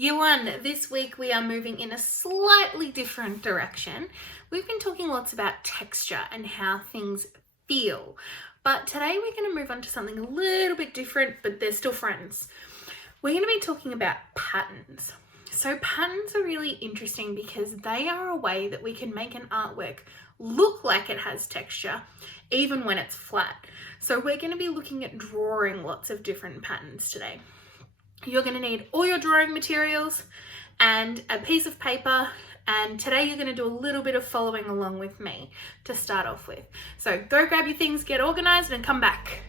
Year 1, this week we are moving in a slightly different direction. We've been talking lots about texture and how things feel, but today we're going to move on to something a little bit different, but they're still friends. We're going to be talking about patterns. So patterns are really interesting because they are a way that we can make an artwork look like it has texture even when it's flat. So we're going to be looking at drawing lots of different patterns today. You're going to need all your drawing materials and a piece of paper, and today you're going to do a little bit of following along with me to start off with. So go grab your things, get organized, and come back.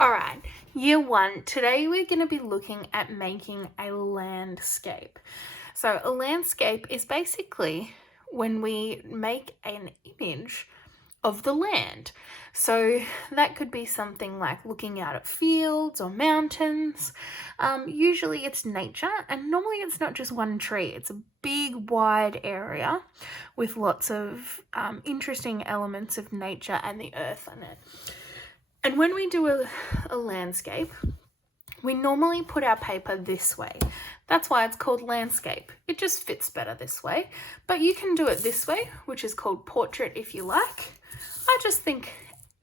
Alright, year 1, today we're going to be looking at making a landscape. So a landscape is basically when we make an image of the land. So that could be something like looking out at fields or mountains. Usually it's nature, and normally it's not just one tree. It's a big wide area with lots of interesting elements of nature and the earth in it. And when we do a landscape, we normally put our paper this way. That's why it's called landscape. It just fits better this way. But you can do it this way, which is called portrait if you like. I just think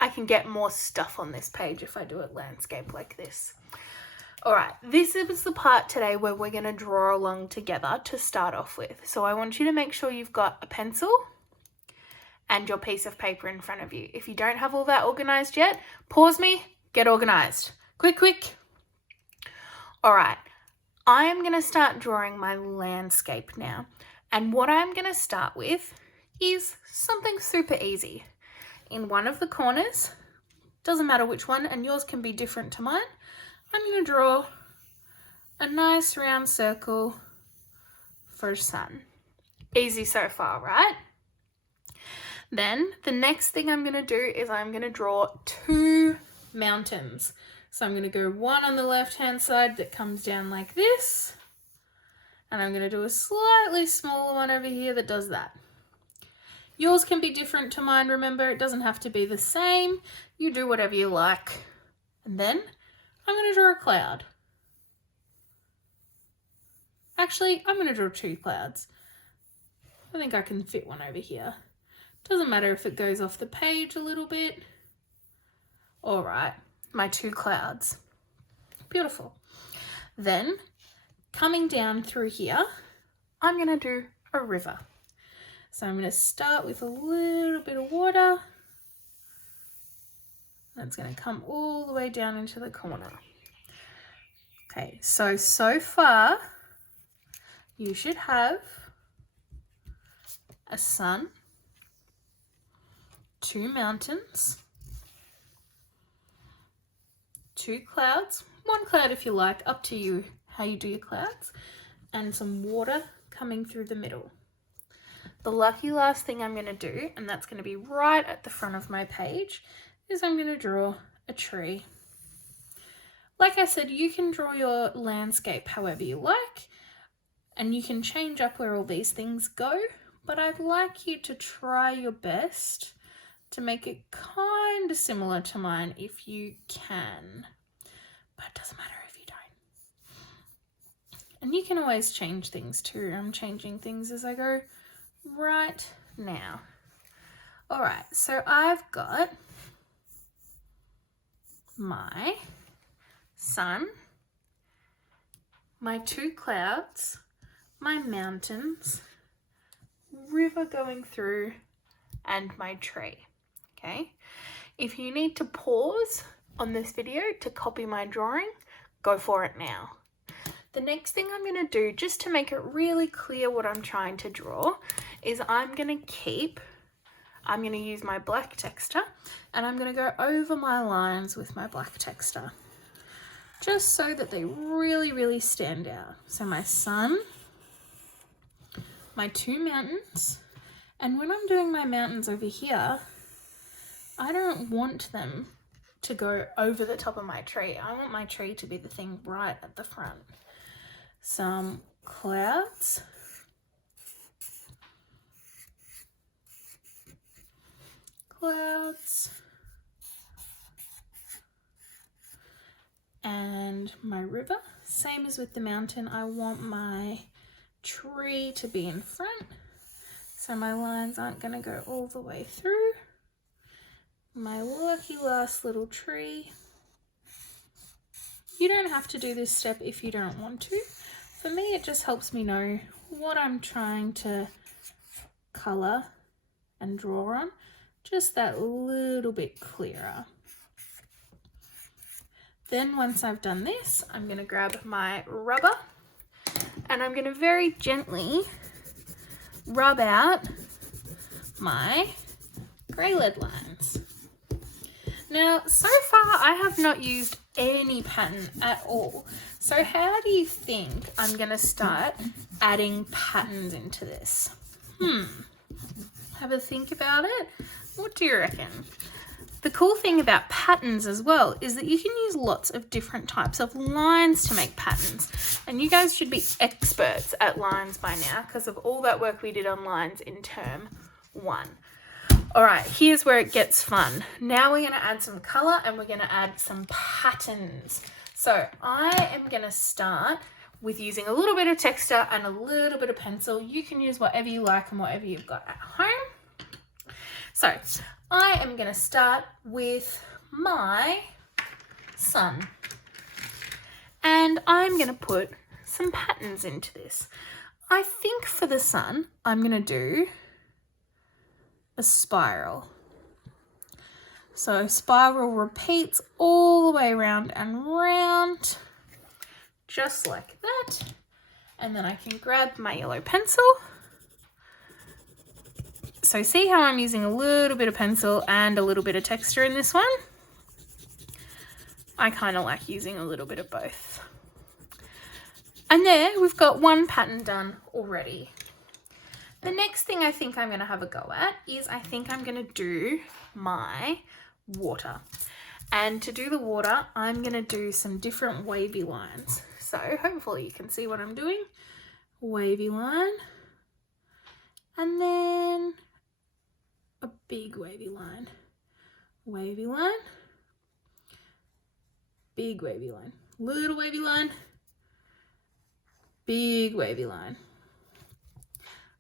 I can get more stuff on this page if I do it landscape like this. All right, this is the part today where we're going to draw along together to start off with. So I want you to make sure you've got a pencil and your piece of paper in front of you. If you don't have all that organized yet, pause me, get organized. Quick, quick. All right, I am going to start drawing my landscape now. And what I'm going to start with is something super easy. In one of the corners, doesn't matter which one, and yours can be different to mine, I'm going to draw a nice round circle for a sun. Easy so far, right? Then the next thing I'm going to do is I'm going to draw 2 mountains. So I'm going to go one on the left hand side that comes down like this, and I'm going to do a slightly smaller one over here that does that. Yours can be different to mine, remember, it doesn't have to be the same. You do whatever you like. And then I'm going to draw a cloud. Actually, I'm going to draw 2 clouds. I think I can fit one over here. Doesn't matter if it goes off the page a little bit. All right, my 2 clouds. Beautiful. Then, coming down through here, I'm going to do a river. So I'm going to start with a little bit of water. That's going to come all the way down into the corner. Okay, so far you should have a sun, 2 mountains, 2 clouds, 1 cloud if you like, up to you how you do your clouds, and some water coming through the middle. The lucky last thing I'm going to do, and that's going to be right at the front of my page, is I'm going to draw a tree. Like I said, you can draw your landscape however you like, and you can change up where all these things go, but I'd like you to try your best to make it kind of similar to mine if you can, but it doesn't matter if you don't. And you can always change things too. I'm changing things as I go right now. All right, so I've got my sun, my 2 clouds, my mountains, river going through, and my tree. Okay, if you need to pause on this video to copy my drawing, go for it now. The next thing I'm going to do, just to make it really clear what I'm trying to draw, is I'm going to use my black texture, and I'm going to go over my lines with my black texture, just so that they really, really stand out. So my sun, my 2 mountains, and when I'm doing my mountains over here, I don't want them to go over the top of my tree. I want my tree to be the thing right at the front. Some clouds, and my river Same as with the mountain, I want my tree to be in front, so my lines aren't going to go all the way through. My lucky last little tree. You don't have to do this step if you don't want to. For me, it just helps me know what I'm trying to colour and draw on, just that little bit clearer. Then once I've done this, I'm going to grab my rubber and I'm going to very gently rub out my grey lead lines. Now, so far I have not used any pattern at all. So how do you think I'm going to start adding patterns into this? Have a think about it. What do you reckon? The cool thing about patterns as well is that you can use lots of different types of lines to make patterns. And you guys should be experts at lines by now because of all that work we did on lines in term 1. All right, here's where it gets fun. Now we're going to add some colour and we're going to add some patterns. So I am going to start with using a little bit of texture and a little bit of pencil. You can use whatever you like and whatever you've got at home. So I am going to start with my sun. And I'm going to put some patterns into this. I think for the sun, I'm going to do a spiral. So spiral repeats all the way around and round, just like that. And then I can grab my yellow pencil. So see how I'm using a little bit of pencil and a little bit of texture in this one? I kind of like using a little bit of both. And there we've got one pattern done already. The next thing I think I'm going to have a go at is I think I'm going to do my water. And to do the water, I'm going to do some different wavy lines. So hopefully you can see what I'm doing. Wavy line. And then a big wavy line. Wavy line. Big wavy line. Little wavy line. Big wavy line.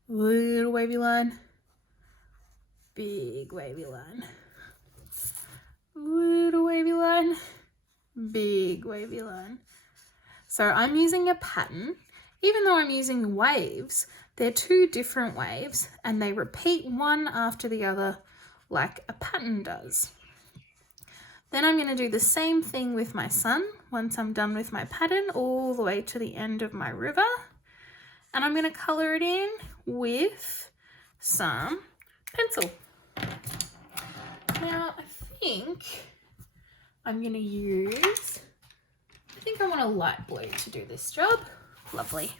Little wavy line. Big wavy line. Little wavy line. Big wavy line. So I'm using a pattern. Even though I'm using waves, they're two different waves and they repeat one after the other like a pattern does. Then I'm going to do the same thing with my sun once I'm done with my pattern all the way to the end of my river. And I'm going to colour it in with some pencil. Now I think I'm going to use, I think I want a light blue to do this job. Lovely.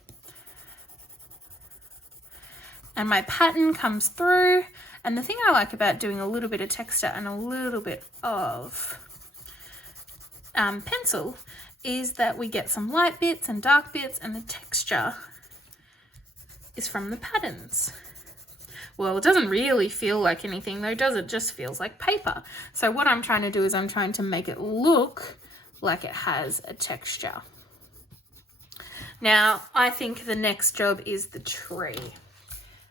And my pattern comes through. And the thing I like about doing a little bit of texture and a little bit of pencil is that we get some light bits and dark bits, and the texture is from the patterns. Well, it doesn't really feel like anything though, does it? It just feels like paper. So what I'm trying to do is I'm trying to make it look like it has a texture. Now, I think the next job is the tree.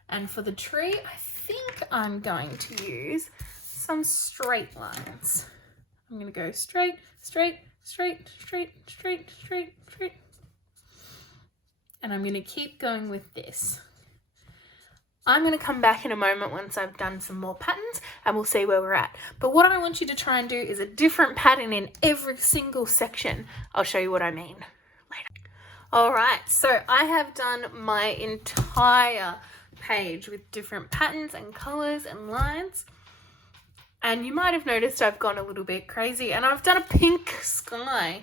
And for the tree, I think I'm going to use some straight lines. I'm going to go straight, straight, straight, straight, straight, straight, straight. And I'm going to keep going with this. I'm going to come back in a moment once I've done some more patterns and we'll see where we're at. But what I want you to try and do is a different pattern in every single section. I'll show you what I mean later. All right, so I have done my entire page with different patterns and colors and lines. And you might have noticed I've gone a little bit crazy and I've done a pink sky.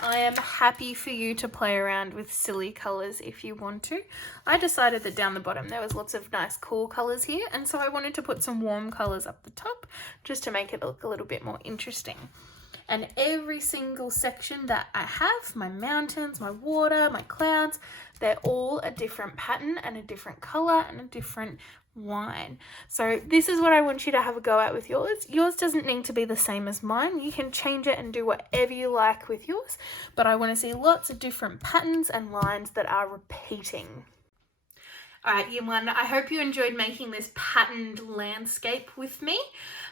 I am happy for you to play around with silly colors if you want to. I decided that down the bottom there was lots of nice cool colors here, and so I wanted to put some warm colors up the top just to make it look a little bit more interesting. And every single section that I have, my mountains, my water, my clouds, they're all a different pattern and a different color and a different line. So this is what I want you to have a go at with yours. Yours doesn't need to be the same as mine. You can change it and do whatever you like with yours, but I want to see lots of different patterns and lines that are repeating. All right, Year 1, I hope you enjoyed making this patterned landscape with me.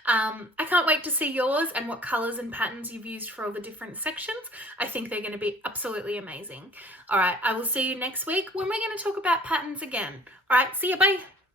I can't wait to see yours and what colours and patterns you've used for all the different sections. I think they're going to be absolutely amazing. All right, I will see you next week when we're going to talk about patterns again. All right, see you, bye.